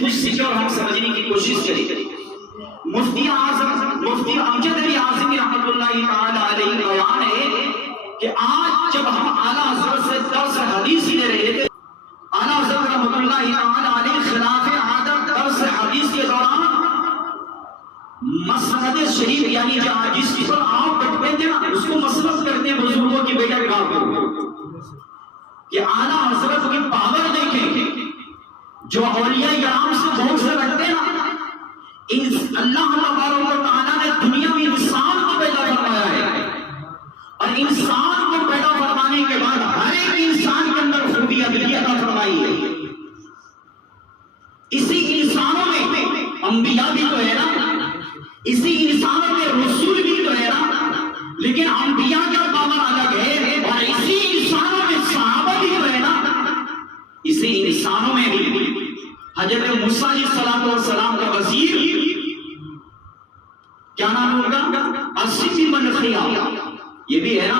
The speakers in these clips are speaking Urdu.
کچھ سیکھیں اور ہم سمجھنے کی کوشش کریں. مفتی اعظم مفتی امجد علی اعظمی رحمۃ اللہ تعالی علیہ بیان ہے کہ آج جب ہم اعلیٰ حضرت سے درس حدیث لے رہے تھے، اعلیٰ حضرت رحمۃ اللہ تعالی علیہ خلاف عادت درس حدیث کے دوران مسند شریف یعنی جس پر آپ بیٹھتے تھے نا اس کو مسلط کرتے ہیں بزرگوں کی بیٹا گاہ کو کہ اعلیٰ حضرت کی پاور دیکھیں. جو اولیاء کرام سے بہت سے رکھتے ہیں نا، اللہ تبارک و تعالیٰ نے دنیا میں انسان کو پیدا فرمایا ہے اور انسان کو پیدا فرمانے کے بعد ہر ایک انسان کے اندر خوبیاں عطا فرمائی ہے. اسی انسانوں میں انبیاء بھی تو ہے نا، اسی انسانوں میں رسول بھی تو ہے نا، لیکن انبیاء کا پاور الگ ہے اور اسی انسانوں میں صحابہ بھی تو ہے نا. اسی انسانوں میں بھی حضرت موسیٰ علیہ السلام کا وزیر کیا نام ہوگا؟ اسیمی منخیا، یہ بھی ہے نا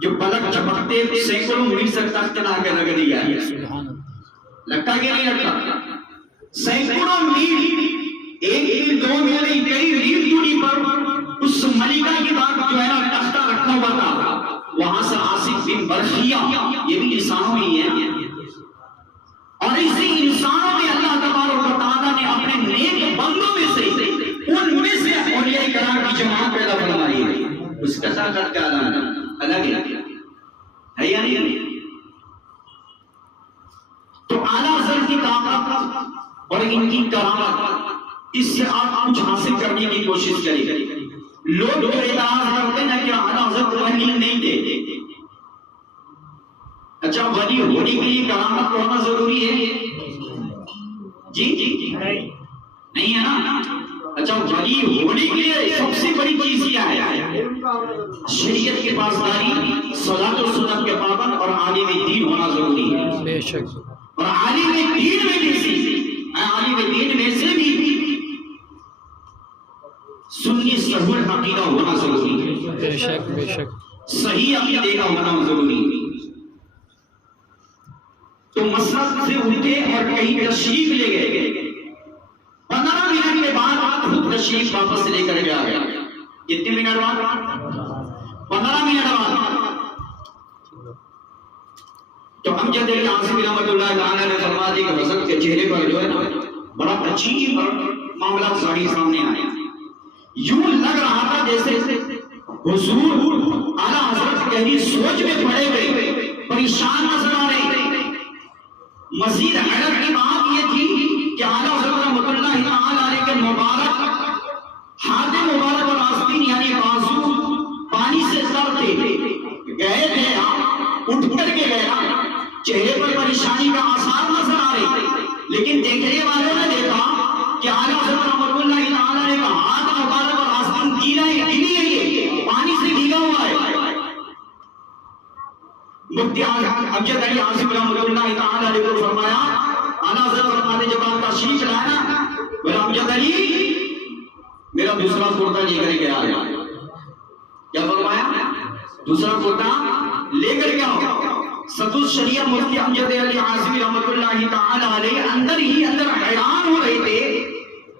جو پلک چپکتے سینکڑوں میل سے تخت لا کے رکھ دیا ہے. لگتا کہ نہیں لگتا؟ سینکڑوں میل، ایک میل دو میل نہیں، کئی میل دوری پر اس ملکہ کی بات جو ہے نا تختہ رکھا ہوا تھا، وہاں سے آصف بن برخیہ، یہ بھی انسانوں میں ہی ہے. اور اسی انسانوں میں اللہ تبارک و تعالیٰ نے اپنے نیک بندوں میں سے ان میں سے اولیاء کرام کی جماعت پیدا فرمائی ہے. اس کا طاقت کا الگ ہے یا نہیں؟ تو اعلیٰ حضرت کی طاقت اور ان کی کرامت، اس سے آپ کچھ حاصل کرنے کی کوشش کریں. لوگ جو اعتراض کرتے ہیں کہ اعلیٰ حضرت ولی نہیں تھے. اچھا ولی ہونے کے لیے کرامت ہونا ضروری ہے؟ جی نہیں ہے نا. اچھا ولی ہونے کے لیے سب سے بڑی چیز کیا ہے؟ شریعت کے پاسداری، صلاۃ و سنت کے پابند اور عالم دین ہونا ضروری ہے. بے شک. اور عالم دین میں سے بھی سنی صحیح عقیدہ ہونا ضروری ہے. بے شک بے شک. صحیح عقیدے کا ہونا ضروری ہے. تو مسجد سے اٹھے اور کہیں تشریف لے گئے، 15 منٹ کے بعد آپ خود تشریف واپس لے کر گیا. کتنے منٹ بعد؟ 15 منٹ بعد. تو امجد علی اعظمی رحمۃ اللہ تعالیٰ نے فرما دی کہ حضرت کے چہرے پر جو ہے نا بڑا عجیب معاملہ ظاہر سامنے آیا. یوں لگ رہا تھا جیسے حضور اعلیٰ حضرت گہری سوچ میں پڑے ہوئے پریشان نظر آ رہے. مزید حیرت کی بات یہ تھی کہ اعلیٰ حضرت رحمۃ اللہ تعالی علیہ کے مبارک ہاتھ مبارک اور آستین یعنی بازو پانی سے تر تھے. گئے تھے اٹھ کر کے گئے، چہرے پر پریشانی کا آثار نظر آ رہے، لیکن دیکھنے والوں نے دیکھا کہ اعلیٰ حضرت رحمۃ اللہ تعالی علیہ کا ہاتھ مبارک اور آستین گیلی ہے، یہ پانی سے بھیگا ہوا ہے. مفتی امجد علی اعظمی رحمۃ اللہ تعالی علیہ کو فرمایا، اعلیٰ حضرت فرماتے جب آپ تشریف لائے نا، بولا امجد علی میرا دوسرا کرتا لے کر کے آیا. کیا فرمایا؟ دوسرا کرتا لے کر کے آؤ. صدر الشریعہ مفتی امجد علی اعظمی رحمۃ اللہ تعالی علیہ اندر ہی اندر حیران ہو رہے تھے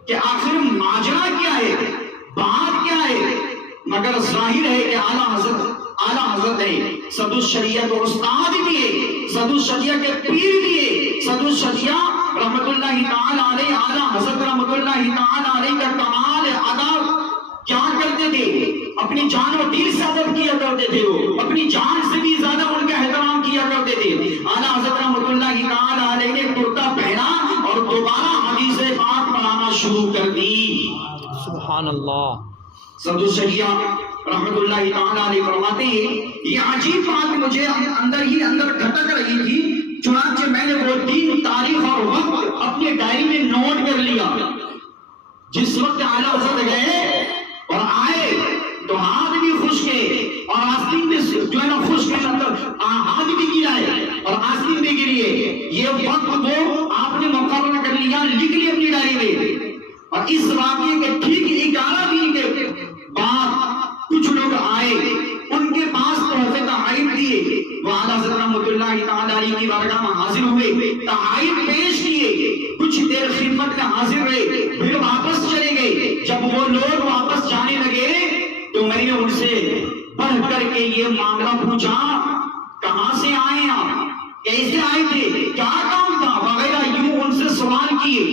کہ آخر ماجرا کیا ہے، بات کیا ہے. مگر ظاہر ہے کہ اعلیٰ حضرت ہے، صدر الشریعہ کو استاد بھی ہے، صدر الشریعہ کے پیر بھی ہے. صدر الشریعہ رحمۃ اللہ تعالی علیہ اعلیٰ حضرت رحمۃ اللہ تعالی علیہ کا کمال ادب کیا کرتے تھے؟ اپنی جان و دل سے ادب کیا کرتے تھے. وہ اپنی جان سے بھی زیادہ ان کا احترام کیا کرتے تھے. اعلیٰ حضرت رحمۃ اللہ تعالی علیہ نے کرتا پہنا اور دوبارہ حدیث پاک پڑھانا شروع کر دی. سبحان اللہ. صدر الشریعہ رحمت اللہ تعالی علیہ فرماتے ہیں یہ عجیب بات مجھے اندر ہی اندر کھٹک رہی تھی، چنانچہ میں نے وہ دن، تاریخ اور وقت اپنے ڈائری میں نوٹ کر لیا. جس وقت اعلیٰ حضرت گئے اور آئے تو ہاتھ بھی خشک ہے اور آستین میں جو ہے نا خشک ہے، ہاتھ بھی گرائے اور آستین بھی گری ہے. یہ وقت وہ آپ نے مقرر کر لیا، لکھ لیا اپنی ڈائری میں. اور اس واقعے کے ٹھیک 11 دن کے بعد کچھ لوگ آئے، ان کے پاس تحفے تحائف دیے. وہ اعلیٰ حضرت رحمۃ اللہ تعالی علیہ کی بارگاہ میں حاضر ہوئے، تحائف پیش کیے. کچھ دیر خدمت حاضر رہے، پھر واپس چلے گئے. جب وہ لوگ واپس جانے لگے تو میں نے ان سے پڑھ کر کے یہ معاملہ پوچھا، کہاں سے آئے آپ، کیسے آئے تھے، کیا کام تھا وغیرہ، یوں ان سے سوال کیے.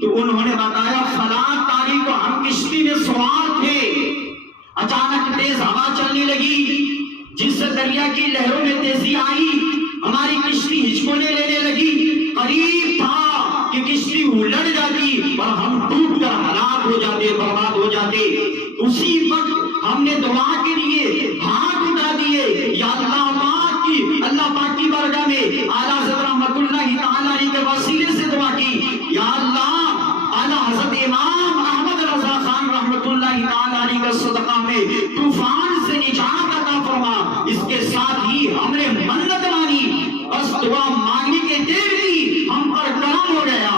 تو انہوں نے بتایا فلاں تاریخ کو ہم کشتی میں سوار تھے، اچانک تیز ہوا چلنے لگی، جس سے دریا کی لہروں میں تیزی آئی، ہماری کشتی ہچکونے لینے لگی، قریب تھا کہ کشتی الٹ جاتی اور ہم ڈوب کر ہلاک ہو جاتے، برباد ہو جاتے. اسی وقت ہم نے دعا کے لیے ہاتھ اٹھا دیے، یا اللہ پاک کی بارگاہ میں اعلیٰ حضرت رحمت اللہ تعالی علیہ کے وسیلے سے دعا کی، یا اللہ اعلیٰ حضرت امام احمد رضا خان رحمت اللہ تعالی علیہ کا صدقہ میں طوفان سے نجات عطا فرما. اس کے ساتھ ہی ہم نے منت مانی، بس دعا مانگنے کے دیر دی ہم پر کرم ہو گیا.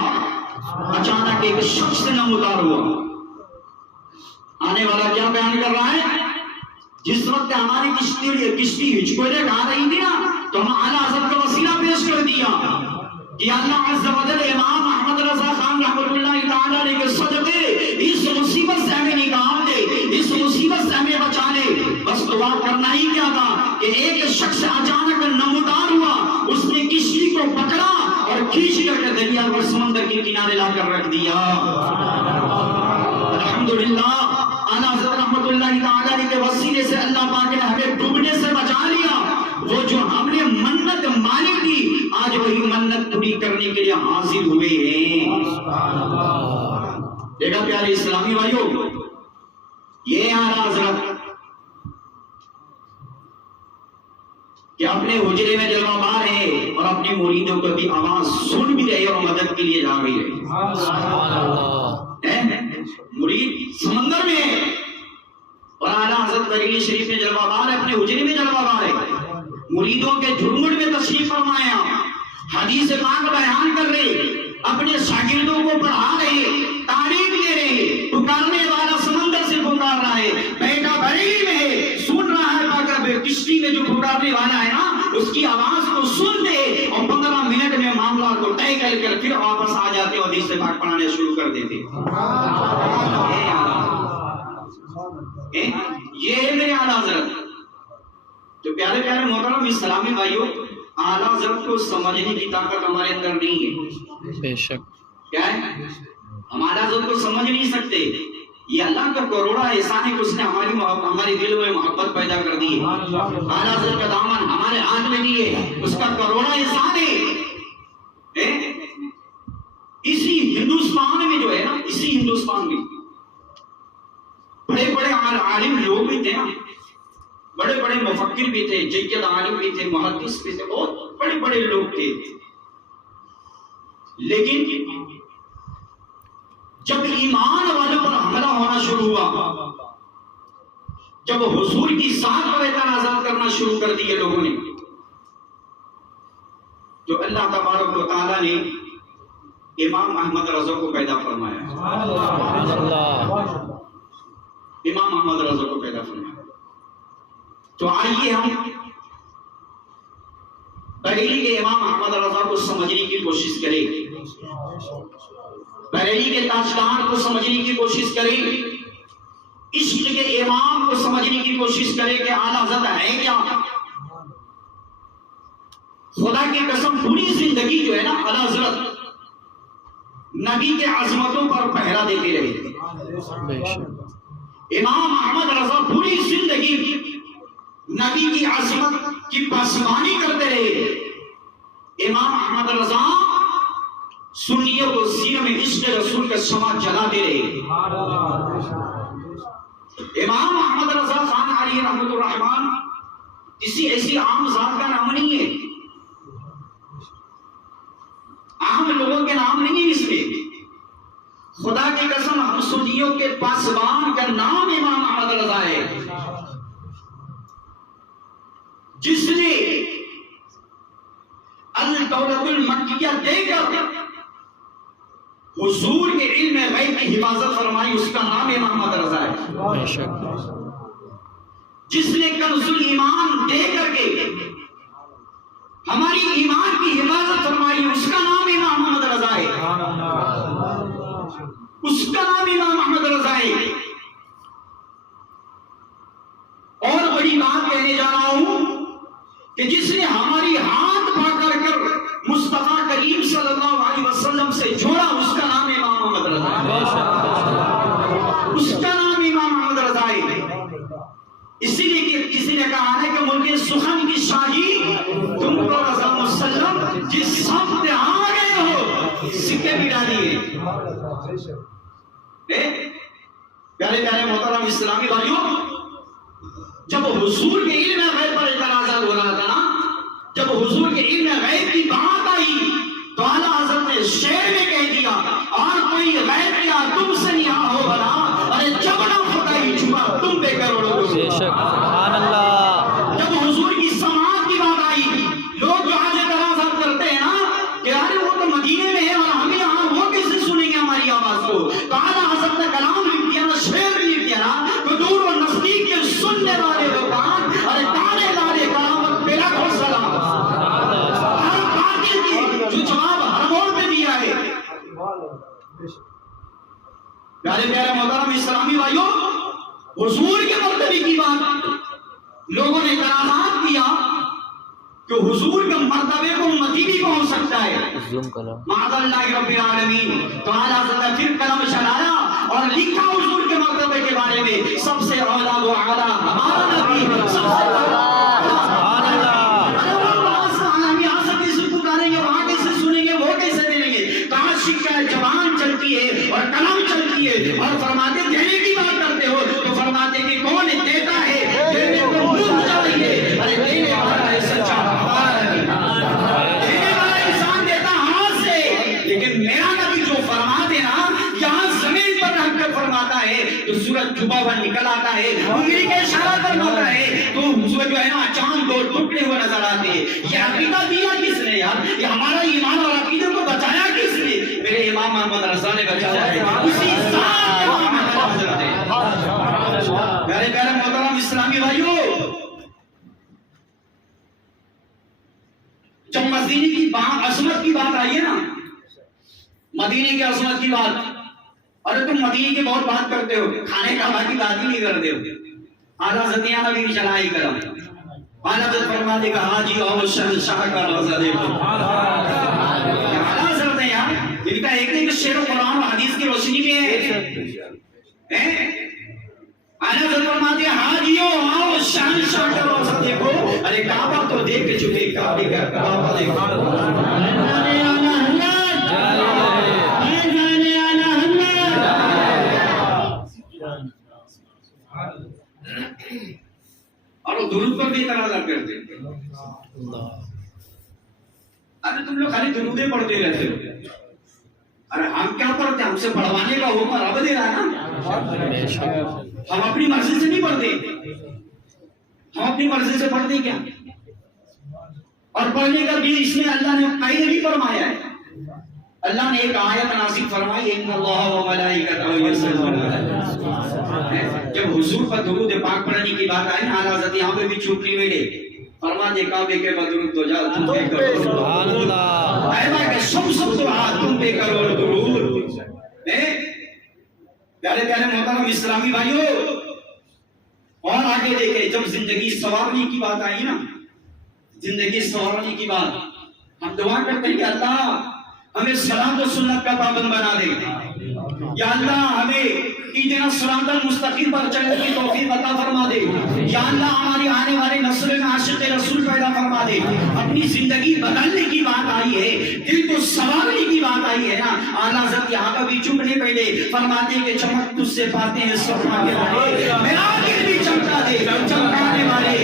اچانک ایک شخص نمودار ہوا. آنے والا کیا بیان کر رہا ہے، جس وقت ہماری کشتی ہچکولے کھا رہی تھی نا، تو ہم اعلیٰ حضرت کا وسیلہ پیش کر دیا کہ اللہ عز و جل امام احمد رضا خان رحمۃ اللہ تعالی علیہ کے صدقے اس مصیبت سے ہمیں نکال دے، اس مصیبت سے ہمیں بچا لے. بس دعا کرنا ہی کیا تھا کہ ایک شخص اچانک نمودار ہوا، اس نے کشتی کو پکڑا اور کھینچ کر کے دریا اور سمندر کے کنارے لا کر رکھ دیا. الحمدللہ اعلیٰ حضرت رحمت اللہ تعالی علیہ کے وسیلے سے اللہ پاک نے ہمیں ڈوبنے سے بچا لیا. وہ جو ہم نے منت مانی تھی، آج وہی منت پوری کرنے کے لیے حاضر ہوئے ہیں. دیکھا پیارے اسلامی بھائیوں، یہ اعلیٰ حضرت کہ اپنے حجرے میں جلوہ بار ہے اور اپنے مریدوں کو بھی آواز سن بھی رہے اور مدد کے لیے جا بھی رہے. مرید سمندر میں ہے اور اعلیٰ حضرت بریلی شریف میں جلوہ بار ہے، اپنے حجرے میں جلوہ بار ہے، مریدوں کے جھرمٹ میں تشریف فرمایا، حدیث پاک بیان کر رہے، اپنے شاگردوں کو پڑھا رہے، تعلیم دے رہے. پکارنے والا سمندر سے پکار رہا ہے، بیٹا بریلی میں ہے، سن رہا ہے. پاکر کشتی میں جو پکارنے والا ہے نا، اس کی آواز کو سن دے اور 15 منٹ میں معاملہ کو طے کر پھر واپس آ جاتے اور حدیث پاک پڑھانے شروع کر دیتے. یہ ہے میرے اعلیٰ حضرت. تو پیارے پیارے محترم اسلامی بھائیوں، اعلیٰ حضرت کو سمجھنے کی طاقت ہمارے اندر نہیں ہے. بے شک. کیا ہے، ہم اعلیٰ حضرت کو سمجھ نہیں سکتے. یہ اللہ کا کروڑا احسان ہے کہ اس نے ہمارے دلوں میں محبت پیدا کر دی ہے. اعلیٰ حضرت کا دامن ہمارے ہاتھ میں نہیں ہے، اس کا کروڑا احسان ہے. اسی ہندوستان میں جو ہے نا، اسی ہندوستان میں بڑے بڑے عالم لوگ بھی تھے نا، بڑے بڑے مفکر بھی تھے، جید عالم بھی تھے، محدث بھی تھے، بہت بڑے بڑے لوگ تھے. لیکن جب ایمان والوں پر حملہ ہونا شروع ہوا، جب حضور کی ذات پر اعتراضات کرنا شروع کر دیے لوگوں نے، تو اللہ تبارک و تعالیٰ نے امام احمد رضا کو پیدا فرمایا. امام احمد رضا کو پیدا فرمایا. تو آئیے ہم بریلی کے امام احمد رضا کو سمجھنے کی کوشش کریں، بریلی کے تاجدار کو سمجھنے کی کوشش کریں، عشق کے امام کو سمجھنے کی کوشش کریں کہ اعلیٰ حضرت ہے کیا. خدا کی قسم پوری زندگی جو ہے نا، اعلیٰ حضرت نبی کے عظمتوں پر پہرا دیتے رہے. امام احمد رضا پوری زندگی نبی کی عظمت کی پاسبانی کرتے رہے. امام احمد رضا سنیوں کو سینے میں عشق رسول کا شمع جلاتے رہے. امام احمد رضا خان علیہ رحمۃ الرحمن کسی ایسی عام ذات کا نام نہیں ہے، عام لوگوں کے نام نہیں ہے اس میں. خدا کی قسم ہم سنیوں کے پاسبان کا نام امام احمد رضا ہے، جس نے الدولت المکیہ دے کر حضور کے علم غیب کی حفاظت فرمائی، اس کا نام امام احمد رضا ہے. جس نے کنز الایمان دے کر کے ہماری ایمان کی حفاظت فرمائی، اس کا نام امام احمد رضا ہے. اس کا نام امام احمد رضا ہے. اور بڑی بات کہنے جا رہا ہوں کہ جس نے ہماری ہاتھ پکڑ کر مصطفیٰ کریم صلی اللہ علیہ وسلم سے جوڑا اس کا نام امام احمد رضا ہے. اس کا نام امام احمد رضا ہے. اسی لیے کہ کسی نے کہا ہے کہ ملک سخن کی شاہی تم کو رضا مسلم جس سمت آ گئے ہو سکے بھی ڈالیے. پیارے پیارے محترم اسلامی بھائیوں، جب حضور کے علم غیب پر اعتراضات ہو رہا تھا نا، جب حضور کے علم غیب کی بات آئی تو اعلیٰ حضرت نے شعر میں کہہ دیا، اور کوئی غیب کیا تم سے نہیں ہو بنا، ارے جب نہ خدائی چھپا تم بے کروڑوں. بے شک سبحان اللہ. جب حضور کی سماعت کی بات آئی، لوگ جو آج اعتراضات کرتے ہیں نا کہ ارے وہ تو مدینے میں ہے اور ہم یہاں، وہ کیسے سنیں گے ہماری آواز کو؟ تو اعلیٰ حضرت نے کلام لکھ دیا نا، شعر لکھ دیا نا، تو دور و نزدیک کے سننے والے لوگان ارے تانے لارے کرامت بلا کو سلام. ہر قاتل کی جو جواب ہر موڑ پہ دیا ہے. پیارے پیارے محترم اسلامی بھائیوں، حضور کے مرتبے کی بات لوگوں نے اعتراضات کیا کہ حضور کے مرتبے کو امتی بھی پہنچ سکتا ہے. زوم کرو. معاذ اللہ رب العالمین. تو اعلیٰ حضرت نے پھر قلم چلایا اور لکھا حضور کے مرتبے کے بارے میں، سب سے اولا و اعلیٰ ہمارا نبی، سب سے اولا. ہم یہاں سے کیسے پکاریں گے، وہاں کیسے سنیں گے، وہ کیسے دیں گے؟ کہاں شکا ہے، زبان چلتی ہے اور قلم چلتی ہے، اور فرماتے دینے کی بات کرتے ہو تو فرماتے کہ کون دیتا ہے، دینے کو منہ چاہیے. ارے دینے والا ہے سچا ہمارا نبی، دینے والا انسان دیتا ہاتھ سے، لیکن میرا نبی جو فرماتے نا یہاں زمین پر رکھ کر فرماتا ہے تو سورج چھپا ہوا نکل آتا ہے، انگلی کے اشارہ فرماتا ہے تو سورج جو ہے نا چاند دو ٹکڑے ہوئے نظر آتے ہیں. یہ عقیدہ دیا کس نے یار؟ یہ ہمارا ایمان اور عقیدے کو بچایا کس نے؟ میرے امام محمد رضا نے بچایا ہے، اسی ذات امام محمد رضا نے. پیارے پیارے محترم اسلامی بھائیوں، جب مدینے کی عظمت کی بات آئی ہے نا، مدینے کی عظمت کی بات، ارے تم مدینے کی بہت بات کرتے ہو، کھانے کعبہ کی بات ہی نہیں کرتے ہو. اعلیٰ حضرت نے نبی کی چڑھائی کرم، اعلیٰ حضرت فرماتے کہ حاجی اور شہنشاہ کا روزہ دیکھو. اعلیٰ حضرت نے یار ان کا ایک شعر و قرآن و حدیث کی روشنی میں ہے. اعلیٰ حضرت فرماتے ہیں حاجیوں آؤ شہنشاہ کا روزہ دیکھو. ارے کعبہ تو دیکھ چکے، کعبے کا کعبہ دیکھو. اور وہ درود پر بھی اعتراض کرتے ہیں. ارے تم لوگ خالی درودیں پڑھتے رہتے ہو. ارے ہم کیا پڑھتے ہیں؟ ہم سے پڑھوانے کا حکم رب دے رہا ہے نا. ہم اپنی مرضی سے نہیں پڑھتے، ہم اپنی مرضی سے پڑھتے کیا؟ اور پڑھنے کا بھی اس میں اللہ نے قید بھی فرمایا ہے. اللہ نے ایک آیت نازل فرمائی، ان اللہ و ملائکتہ یصلون علی النبی. جب حضور پر درود پاک پڑھنے کی بات آئی نا، اعلیٰ حضرت یہاں پہ بھی چوٹ نہیں ملے. فرماتے کعبے کے بدرود تو جا تم پہ کرو سبحان اللہ. کعبہ کے سب تو تم پہ کرو درود. پیارے پیارے محترم اسلامی بھائیوں، اور آگے دیکھیں، جب زندگی سنوارنے کی بات آئی نا، زندگی سنوارنے کی بات، ہم دعا کرتے ہیں کہ اللہ ہمیں صلاۃ و سنت کا پابند بنا دے. یا اللہ ہمیں اہدنا الصراط المستقیم پر چلنے کی توفیق عطا فرما دے. یا اللہ ہماری آنے والے نسل میں عاشق رسول پیدا فرما دے. اپنی زندگی بدلنے کی بات آئی ہے، دل کو سنوارنے کی بات آئی ہے نا. اعلیٰ حضرت یہاں کا بھی چکنے پہلے فرماتے ہیں کہ چمک تجھ سے پاتے ہیں صفا کے والے، میرا دل بھی چمکا دے چمکانے والے.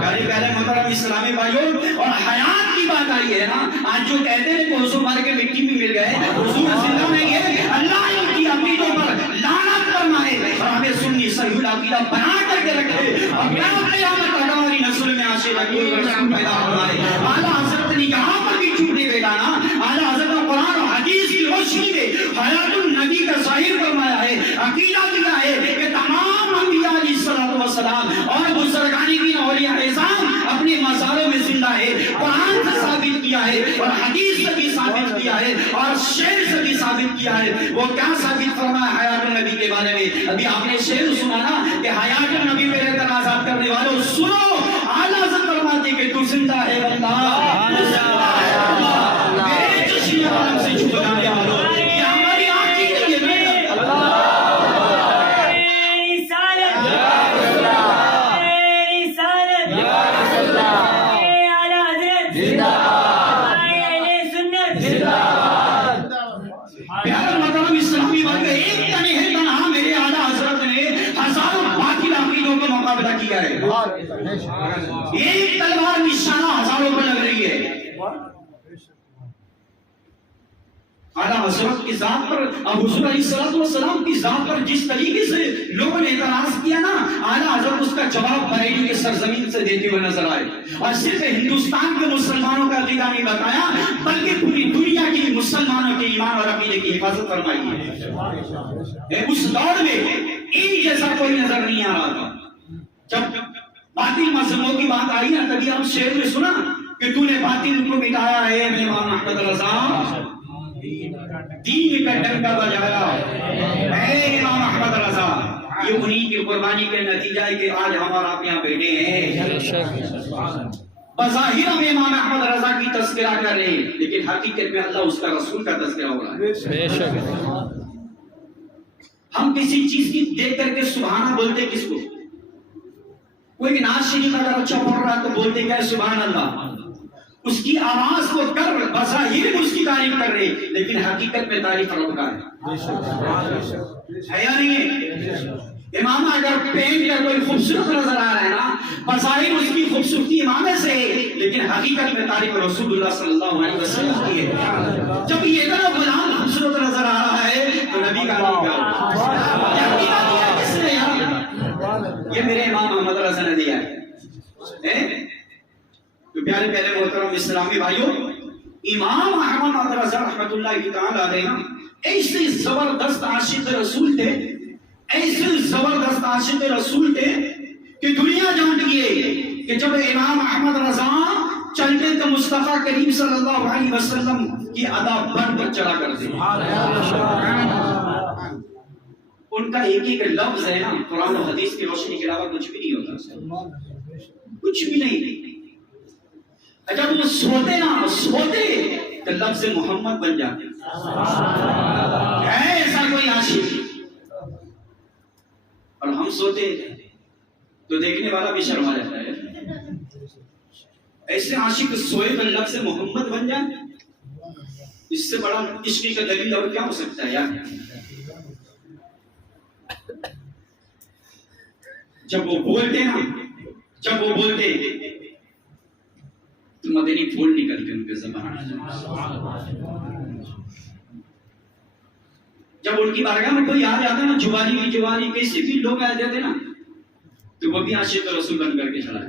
پیارے پیارے محترم اسلامی بھائیوں، اور حیات کی بات آئی ہے نا. آج جو کہتے ہیں کہ حضور مار کے مٹی میں مل گئے، حضور زندہ نہیں ہے، اللہ ان کی عقیدوں پر لعنت فرمائے اور ہمیں سنی صحیح العقیدہ بنا کر کے رکھے اور قیامت تک ہماری نسل میں عاشق رسول پیدا فرمائے. اعلیٰ حضرت نے یہاں پر بھی چوٹ نہیں بیٹا نا. اعلیٰ حضرت نے قرآن و حدیث کی روشنی میں حیات النبی کا ظاہر فرمایا ہے، عقیدہ دیا ہے کہ تمام انبیاء علیہ الصلوۃ والسلام اور بزرگان دین اولیاء اعظام اپنے مزاروں میں زندہ ہے. قرآن سے ثابت کیا ہے اور حدیث سے بھی ثابت کیا کیا ہے اور شعر سے بھی ثابت کیا ہے. وہ کیا ثابت فرمایا حیات النبی کے بارے میں؟ ابھی آپ نے شعر سنا نا کہ حیات النبی میرے تنازعات کرنے والوں سنو، اعلیٰ حضرت فرماتے کہ تو زندہ ہے اللہ، تو زندہ ہے اللہ، میرے چشم عالم سے چھپ جانے والوں، یہ ہماری آنکھیں کے لیے میں اللہ پیارے مطلب اسلامی بات ہے، ایک تنہ ہے تنہا میرے اعلیٰ حضرت نے ہزاروں باطل عقیدوں کا مقابلہ کیا ہے. ایک تلوار نشانہ ہزاروں پر لگ رہی ہے. اعلیٰ حضرت کی ذات پر اور حضور علیہ السلام کی ذات پر جس طریقے سے لوگوں نے اعتراض کیا نا، اعلیٰ حضرت اس کا جواب بریلی کے سرزمین سے دیتے ہوئے نظر آئے. اور صرف ہندوستان کے مسلمانوں کا عقیدہ نہیں بتایا بلکہ پوری دنیا کی مسلمانوں کے ایمان اور عقیدے کی حفاظت فرمائی ہے. اس دور میں ان جیسا کوئی نظر نہیں آ رہا تھا. جب باطل مذہبوں کی بات آئی نا، تبھی ہم شعر میں سنا کہ تو نے باطل کو مٹایا ہے امام احمد رضا، دین کا ڈنکا بجایا اے امام احمد رضا. یہ انہی کی قربانی کے نتیجہ ہے کہ آج ہمارا آپ یہاں بیٹھے ہیں. بظاہر ہم امام احمد رضا کی تذکرہ کر رہے ہیں لیکن حقیقت میں اللہ اس کا رسول کا تذکرہ ہو رہا ہے. ہم کسی چیز کی دیکھ کر کے سبحانہ بولتے کس کو؟ کوئی بھی ناز شریف اگر اچھا پڑھ رہا ہے تو بولتے کیا ہے سبحان اللہ. اس کی آواز کو کر بظاہر اس کی تعریف کر رہے لیکن حقیقت میں تعریف رب کا ہے یا نہیں ہے؟ امام اگر پہن کر کوئی خوبصورت نظر آ رہا ہے نا، بظاہر اس کی خوبصورتی امامے سے ہے لیکن حقیقت میں تعریف رسول اللہ صلی اللہ علیہ وسلم کی ہے. جب یہ اتنا غلام خوبصورت نظر آ رہا ہے تو نبی کا نام کیا ہے؟ کس نے یار؟ یہ میرے امام محمد رضا نے دیا ہے. تو پیارے پہلے محترم اسلامی بھائیوں، امام احمد رضا رحمۃ اللہ تعالی علیہ ایسے زبردست عاشق رسول تھے، ایسے زبردست عاشق رسول تھے کہ دنیا جانتی ہے کہ جب امام احمد رضا چلتے تو مصطفیٰ کریم صلی اللہ علیہ وسلم کی ادا بڑھ کر چلا کرتے. ان کا ایک ایک لفظ ہے نا قرآن و حدیث کی روشنی کے علاوہ کچھ بھی نہیں ہوتا، کچھ بھی نہیں. جب وہ سوتے نا سوتے تو لفظ محمد بن جاتے. ایسا کوئی عاشق، اور ہم سوتے تو دیکھنے والا بھی شرما جاتا ہے. ایسے عاشق سوئے تو لفظ محمد بن جائے، اس سے بڑا عشق کا دلیل اور کیا ہو سکتا ہے یار. جب وہ بولتے نا، جب وہ بولتے تو مدنی پھول نکلتے ان کے زبان. جب ان کی بارگاہ میں کوئی آ جاتا نا، جواری کسی بھی لوگ آ جاتے نا تو وہ بھی عاشق رسول بن کر کے چلا ہے.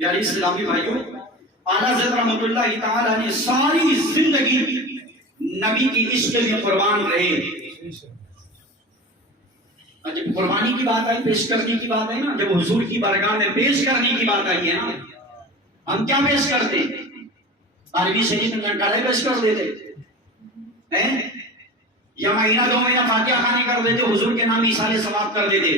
پیارے اسلامی بھائیوں، اعلیٰ حضرت رحمۃ اللہ تعالیٰ نے ساری زندگی نبی کی عشق میں قربان رہے. جب قربانی کی بات آئی، پیش کرنے کی بات آئی نا، جب حضور کی بارگاہ میں پیش کرنے کی بات آئی ہے نا، ہم کیا پیش کرتے؟ عربی شریف میں گھنٹالے پیش کر دیتے یا مہینہ دو مہینہ فاتحہ خانی کر دیتے، حضور کے نام ایصال ثواب کر دیتے.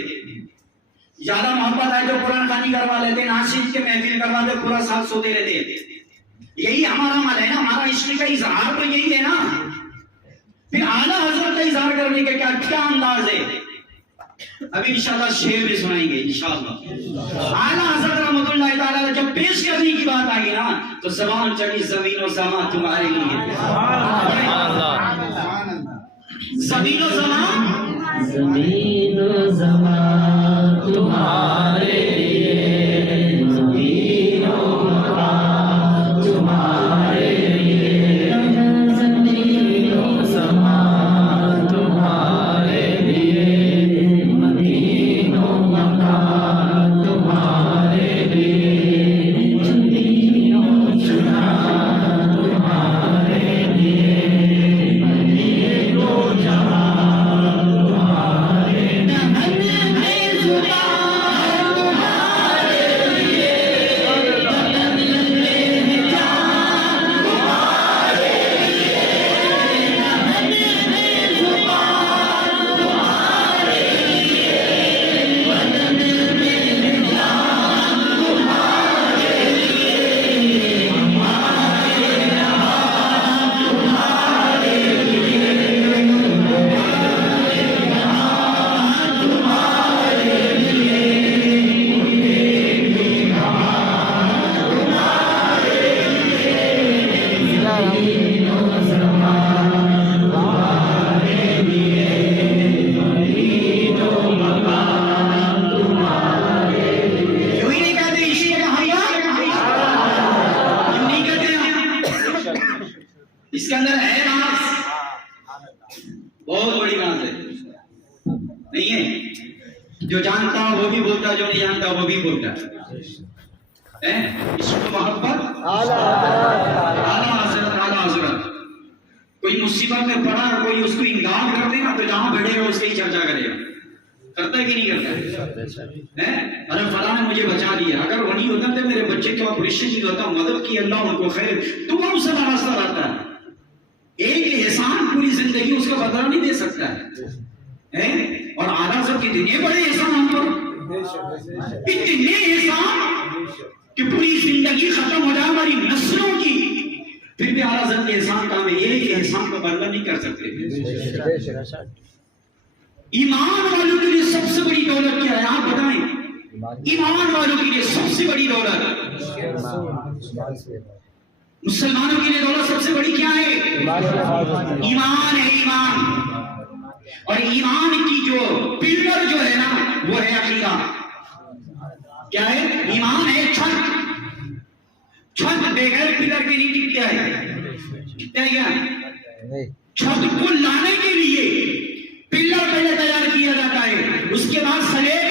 زیادہ محبت آئے تو قرآن خوانی کروا لیتے، ناشید کے محفل کروا دے، پورا سال سوتے رہتے. یہی ہمارا عمل ہے نا، ہمارا عشق کا اظہار تو یہی ہے نا. پھر اعلیٰ حضرت کا اظہار کرنے کا کیا انداز ہے؟ ابھی انشاءاللہ شعر بھی سنائیں گے انشاءاللہ. اعلیٰ حضرت رحمۃ اللہ تعالیٰ جب پیش کرنے کی بات آئی نا تو زبان چڑھی زمین و زمان تمہارے لیے. زمین و زمان، زمین و زمان تمہارے لیے، زمین و مکان تمہارے لیے، زمین و زمان تمہارے لیے، زمین و مکان تمہارے لیے، زمین و جہاں تمہارے لیے، زمین و جہاں تمہارے لیے. اس کے اندر ہے راز، بہت بڑی راز ہے، نہیں ہے؟ جو جانتا ہو وہ بھی بولتا، جو نہیں جانتا وہ بھی بولتا ہے۔ اس کو محبت اعلیٰ حضرت، کوئی مصیبت میں پڑا کوئی اس کو انکار کر دے نا تو جہاں بیٹھے گا اس کی چرچا کرے گا، کرتا ہے کہ نہیں کرتا ہے؟ ارے فلاں نے مجھے بچا دیا، اگر وہی ہوتا تو میرے بچے کو آپریشن نہیں ہوتا، مدد کی اللہ ان کو خیر، تو کون سا راستہ رہتا ہے؟ ایک احسان پوری زندگی اس کا بدلہ نہیں دے سکتا ہے۔ اور اعلیٰ حضرت کے اتنے بڑے احسان ہم پر، اتنے احسان کہ پوری زندگی ختم ہو جائے ہماری نسلوں کی، پھر بھی اعلیٰ حضرت کے احسان کا ہم ایک احسان کا بدلہ نہیں کر سکتے۔ ایمان والوں کے لیے سب سے بڑی دولت کیا ہے آپ بتائیں؟ ایمان والوں کے لیے سب سے بڑی دولت، مسلمانوں کے لیے دولت سب سے بڑی کیا ہے؟ ایمان ہے، ایمان۔ اور ایمان کی جو پلر جو ہے نا وہ ہے عقیدہ۔ کیا ہے؟ ایمان ہے چھت، چھت بغیر پلر کے نہیں ٹکتا ہے، ٹکتا ہے کیا؟ چھت کو لانے کے لیے پلر پہلے تیار کیا جاتا ہے، اس کے بعد سلیب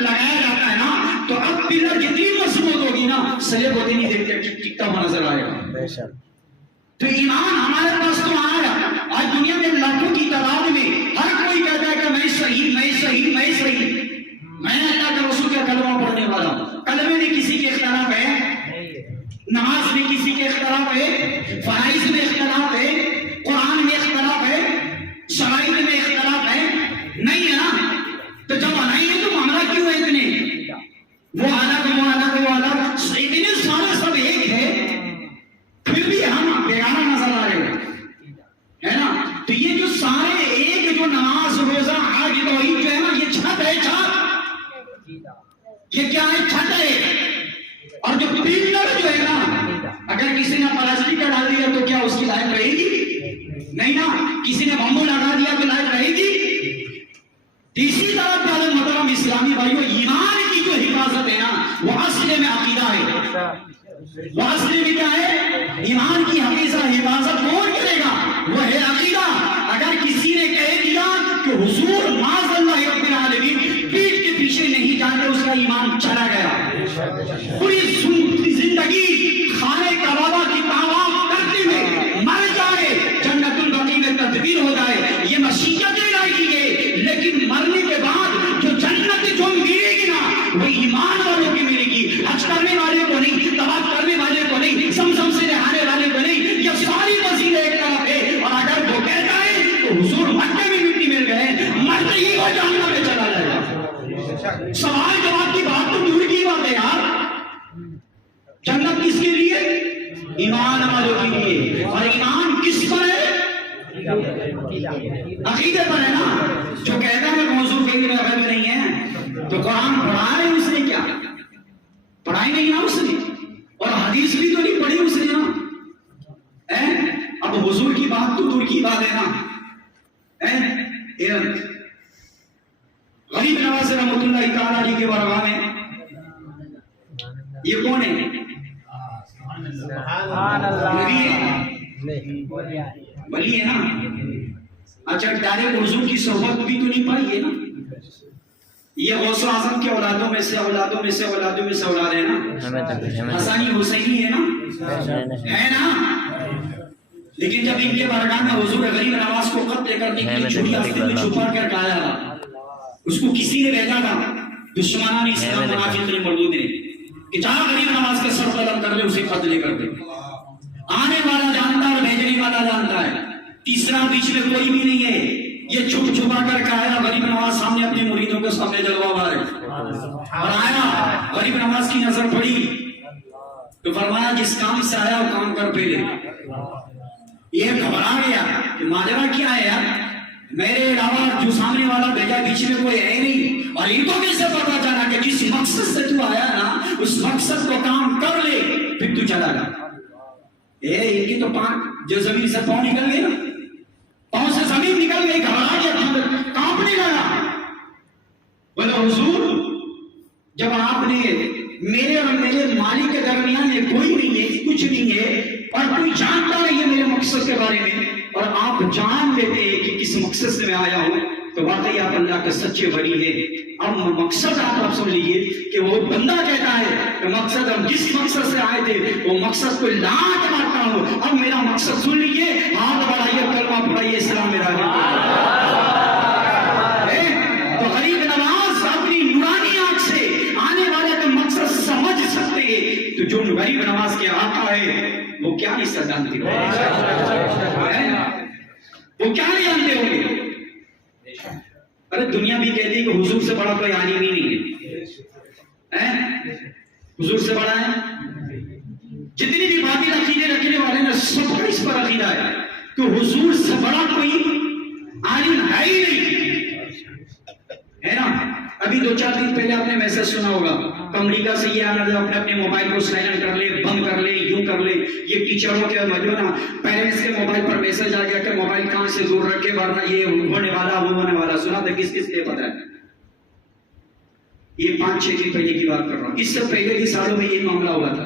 لگایا جاتا ہے نا، تو اب پلر جتنی مضبوط ہوگی نا سلیب ہوتے نہیں دیکھتے ٹکتا ہوا نظر آئے گا۔ تو ایمان ہمارے پاس تو آیا، آج دنیا میں لاکھوں کی تعداد میں ہر کوئی کہتا ہے کہ میں صحیح، میں صحیح، میں صحیح، میں اللہ کے رسول کا کلمہ پڑھنے والا ہوں۔ کلمے میں کسی کے اختلاف ہے، نماز میں کسی کے اختلاف ہے، فرائض میں اختلاف ہے، قرآن میں اختلاف ہے، شرائط میں اختلاف ہے، نہیں ہے نا؟ تو جب نہیں ہے تو معاملہ کیوں ہے اتنے؟ وہ الگ، وہ الگ، وہ الگ، اتنے سارے سب ایک ہے، پھر بھی ہم بیگانہ نظر آ رہے ہیں، ہے نا؟ تو یہ جو سارے ایک جو نماز روزہ حج توحید جو ہے نا، یہ چھت ہے، چھت، یہ کیا ہے؟ چھت ہے۔ اور جو پلر جو ہے نا، اگر کسی نے پلاسٹک کا ڈال دیا تو کیا اس کی لائف رہے گی؟ نہیں نا۔ کسی نے بمبو لگا دیا تو لائف رہے گی؟ تیسری طرف پیارے محترم اسلامی بھائیوں، ایمان کی جو حفاظت ہے نا وہ اصل میں عقیدہ ہے، وہ اصل میں کیا ہے؟ ایمان کی حفاظت کون کرے گا؟ وہ ہے عقیدہ۔ اگر کسی نے کہہ دیا کہ حضور معاذ اللہ رب العالمین پیٹ کے پیچھے نہیں جاتے، اس کا ایمان چلا گیا۔ پوری زندگی خانے کعبہ کی طواف کرتے ہوئے مر جائے، جنت البقیع میں تدفین ہو جائے، یہ مشیت الہی ہے، لیکن مرنے کے بعد جو جنت جو ملے گی نا وہ ایمان والوں کی ملے گی، حج کرنے والے کو نہیں، طواف کرنے والے کو نہیں، زمزم سے نہانے والے کو نہیں۔ یہ ساری وسیلے ایک طرف ہے، اور اگر وہ کہتا ہے تو حضور مکے میں مٹی مل گئے، مرتے ہی وہ جہنم میں چلا جائے گا۔ سوال جواب کی بات تو دور کی بات ہے یار، جنت کس کے لیے؟ ایمان والوں کے لیے۔ اور ایمان کس پر ہے؟ عقیدے پر ہے نا۔ جو کہتا ہے موضوع کے لیے غیب نہیں ہے، تو قرآن پڑھا ہے اس نے؟ کیا پڑھائی نہیں نا اس نے، اور حدیث بھی تو نہیں پڑھی اس نے نا۔ اب حضور کی بات تو دور کی بات ہے نا۔ غریب نواز رحمۃ اللہ تعالیٰ علیہ کے بارگاہ میں یہ کون ہے؟ نبی ہے، ولی ہے نا۔ اچھا ڈائریکٹ حضور کی صحبت بھی تو نہیں پائی ہے نا۔ یہ غوث اعظم کے اولادوں میں سے اولادوں میں سے اولادوں میں سے اولاد ہے نا، حسنی حسینی ہے نا۔ لیکن جب ان کے بارگاہ میں حضور غریب نواز کو قتل کرنے کے لیے چھری آستے میں چھپا کر کہا تھا، اس کو کسی نے بھیجا تھا، دشمنان اسلام منافق مردود نے، کہ چاہا غریب نواز کا سر قلم کر لے اسے قتل کر دے۔ آنے والا جانتا اور بھیجنے والا جانتا ہے، تیسرا بیچ میں کوئی بھی نہیں ہے۔ یہ چھپ چھپا کر کہا غریب نواز سامنے اپنے مریدوں کے سامنے جلوہ مارے، اور آیا غریب نواز کی نظر پڑی تو فرمایا جس کام سے آیا وہ کام کر پہلے۔ یہ گھبرا گیا کہ ماجرا کیا ہے یار، میرے علاوہ جو سامنے والا بھیجا بیچ میں کوئی ہے نہیں، اور ان کو کیسے پتا چلا کہ جس مقصد سے تو آیا نا اس مقصد کو کام کر لے پھر تو چلا گا۔ ان کی تو جو زمین سے پاؤں نکل گئے نا، پاؤں سے زمین نکل گئی، گھبرا گیا، کانپنے لگا۔ بولے حضور جب آپ نے میرے اور میرے مالک کے درمیان میں کوئی نہیں ہے، کچھ نہیں ہے، اور کوئی جانتا نہیں ہے میرے مقصد کے بارے میں، اور آپ جان لیتے ہیں کہ کس مقصد سے میں آیا ہوں، تو واقعی آپ اللہ کے سچے ولی ہیں۔ اب مقصد آپ سمجھ لیجیے کہ وہ بندہ کہتا ہے کہ مقصد ہم جس مقصد سے آئے تھے وہ مقصد کو لانٹ مارتا ہوں، اب میرا مقصد سن لیجیے، ہاتھ بڑھائیے، کلمہ پڑھائیے، اسلام میرا ہے۔ تو غریب نواز اپنی نورانی آنکھ سے آنے والے کا مقصد سمجھ سکتے ہیں، تو جو غریب نواز کے آقا ہے وہ کیا نہیں جانتے ہوں گے، وہ کیا نہیں جانتے ہوں گے؟ ارے دنیا بھی کہتی ہے کہ حضور سے بڑا کوئی عالم ہی نہیں ہے، حضور سے بڑا ہے، جتنی بھی باطل عقیدے رکھنے والے ہیں سب کا اس پر عقیدہ ہے کہ حضور سے بڑا کوئی عالم ہے ہی نہیں، ہے نا؟ ابھی 2-4 دن پہلے آپ نے میسج سنا ہوگا کہ امریکہ سے یہ آنا تھا، اپنے موبائل کو سائلنٹ کر لے، بند کر لے، یوں کر لے۔ یہ ٹیچروں کے نا پیرنٹس کے موبائل پر میسج آ گیا کہ موبائل کان سے دور رکھے ورنہ یہ ہونے والا وہ ہونے والا۔ سنا تھا کس کس کے پتہ ہے؟ یہ 5-6 دن پہلے کی بات کر رہا ہوں، اس سے پہلے بھی سالوں میں یہ معاملہ ہوا تھا۔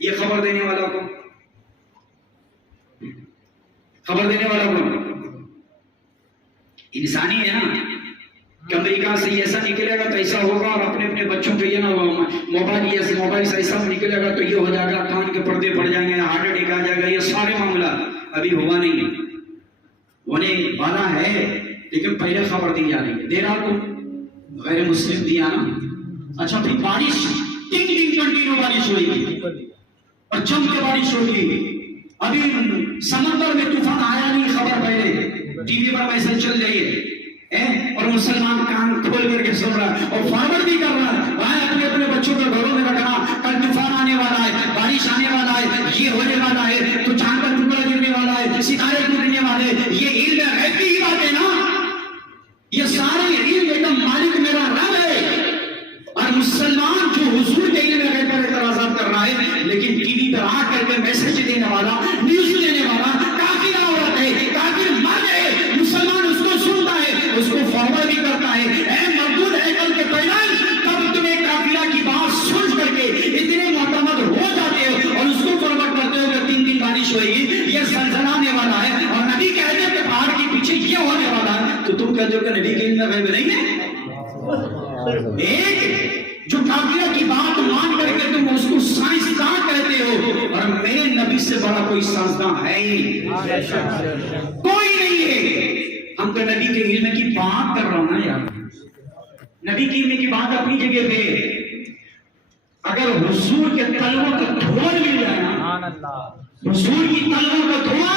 یہ خبر دینے والا کون؟ خبر دینے والا کون؟ انسانی ہے نا کہ امریکہ سے ایسا نکلے گا تو ایسا ہوگا، اور اپنے اپنے بچوں کو یہ نہ موبائل سے ایسا نکلے گا تو یہ ہو جائے گا، کان کے پردے پڑ جائیں گے، ہارٹ اٹیک آ جائے گا۔ یہ سارے معاملات ابھی ہوا نہیں ہے، ہونے والا ہے، لیکن پہلے خبر دی جا رہی ہے۔ دے رہا کو غیر مسلم دیا نا۔ اچھا پھر بارش 3 دن کنٹینیو بارش ہوئی گی اور جم کے بارش ہوگی۔ ابھی سمندر میں طوفان آیا نہیں، خبر پہلے ٹی وی پر میسج چل رہی ہے، اور مسلمان کان کھول کر کے سن رہا ہے اور فارورڈ بھی کر رہا ہے، بھائی اپنے اپنے بچوں کو گھروں میں رکھنا، کل طوفان آنے والا ہے، بارش آنے والا ہے، یہ ہونے والا ہے، تو چاند کا ٹکڑا گرنے والا ہے، ستارے ٹوٹنے والے، یہ علم غیب کی ہی بات ہے نا۔ یہ سارے علم ایک دم مالک میرا رب ہے، اور مسلمان جو حضور کے علم غیب پر اعتراضات کر رہا ہے، لیکن ٹی وی پر آ کر کے میسج دینے والا، نیوز دینے والا کافر عورت ہے، کافر مرد ہے، مسلمان اس کو سنتا ہے، اس کو فارورڈ بھی کرتا ہے۔ اے مردود ہے کل کے پیغام، تب تمہیں کافرہ کی بات سن کر کے اتنے معتمد ہو جاتے ہو اور اس کو فارورڈ کرتے ہو کہ 3 دن بارش ہوئے گی، یہ زلزلہ آنے والا ہے، اور نبی کہتے ہیں کہ پہاڑ کے پیچھے یہ ہونے والا ہے، تو تم کہتے ہو کہ نبی کے علم غیب نہیں ہے؟ ایک جو کافرہ کی بات مان کر کے تم اس کو سائنسداں کہتے ہو، اور میرے نبی سے بڑا کوئی سائنسداں ہے ہی کوئی نہیں ہے۔ ہم تو نبی کے علم کی بات کر رہا ہوں نا یار، نبی کے علم کی بات اپنی جگہ پہ۔ اگر حضور کے تلووں کا دھواں مل جائے نا، حضور کی تلووں کا دھواں،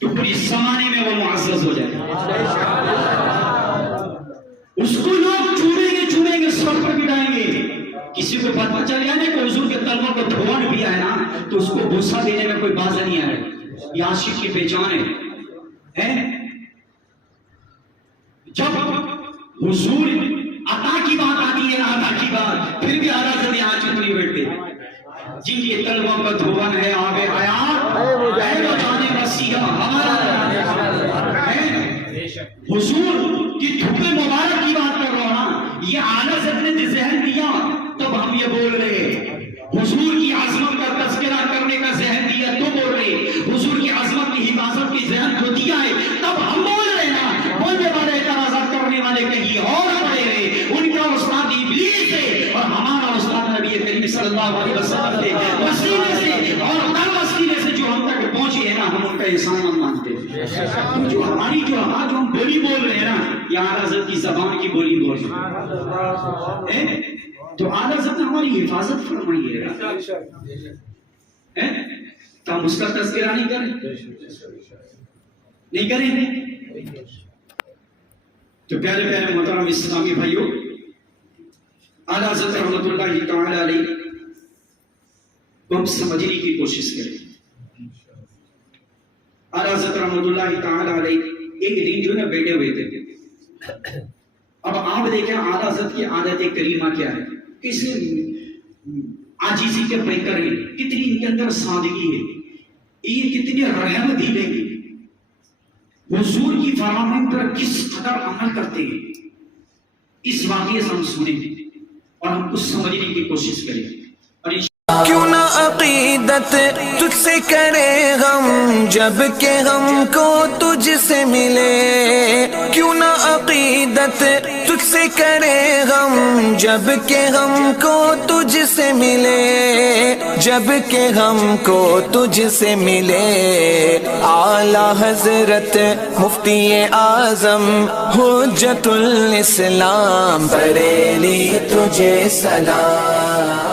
تو پوری زمانے میں وہ معزز ہو جائے گا۔ اس کو لوگ چومیں گے، سر پر گرائیں گے۔ کسی کو پتہ چل جائے کہ حضور کے تلووں کا دھواں بھی ہے نا، تو اس کو بوسہ دینے میں کوئی باز نہیں آئے، یہ عاشق کی پہچان ہے۔ جب حضور عطا کی بات آتی ہے، عطا کی بات، پھر بھی اعلیٰ حضرت یہاں چپ نہیں بیٹھتے، جن کے تلووں کا دھواں ہے آب حیات، اے وہ جانے مسیحا ہمارا ہے۔ حضور کی دھوپ مبارک کی بات کر رہا ہوں نا، یہ اعلیٰ حضرت نے ذہن دیا تب ہم یہ بول رہے ہیں۔ حضور کی عظمت کا تذکرہ کرنے کا ذہن دیا تو بول رہے ہیں، حضور کی عظمت کی حفاظت کی ذہن کو دیا ہے تب ہم بول رہے ہیں نا۔ بولنے والے اعتراضات کرنے والے کہیں اور پڑے رہے، ان کا استاد ابلیس ہے اور ہمارا استاد نبی کریم صلی اللہ علیہ وسلم کے وسیلے سے اور در وسیلے سے جو ہم تک پہنچے ہیں نا، ہم ان کا احسان ہم مانتے ہیں۔ جو ہماری جو ہم بولی بول رہے ہیں نا، یہ اعلیٰ حضرت کی زبان کی بولی بول رہے ہیں، تو اعلیٰ حضرت نے ہماری حفاظت فرمائی ہے، تو ہم اس کا تذکرہ نہیں کریں۔ تو پیارے پیارے محترم اسلامی بھائیوں، اعلیٰ حضرت رحمۃ اللہ تعالی علیہ کو ہم سمجھنے کی کوشش کریں۔ اعلیٰ حضرت رحمۃ اللہ تعالی علیہ ایک دن جو ہے بیٹھے ہوئے تھے۔ اب آپ دیکھیں اعلیٰ حضرت کی عادت کریمہ کیا ہے، کس عاجزی کے پیکر ہیں، کتنی ان کے اندر سادگی ہے، یہ کتنی رحم دلیں گے، حضور کی فرامین پر کس قدر عمل کرتے ہیں۔ اس واقعے سے ہم سنیں اور ہم کچھ سمجھنے کی کوشش کریں، اور کیوں نہ عقیدت تجھ سے کرے غم جب کہ ہم کو تجھ سے ملے، کیوں نہ عقیدت تجھ سے کرے غم جب کہ ہم کو تجھ سے ملے، جب کہ ہم کو تجھ سے ملے۔ اعلی حضرت مفتی اعظم حجت الاسلام بریلی تجھے سلام۔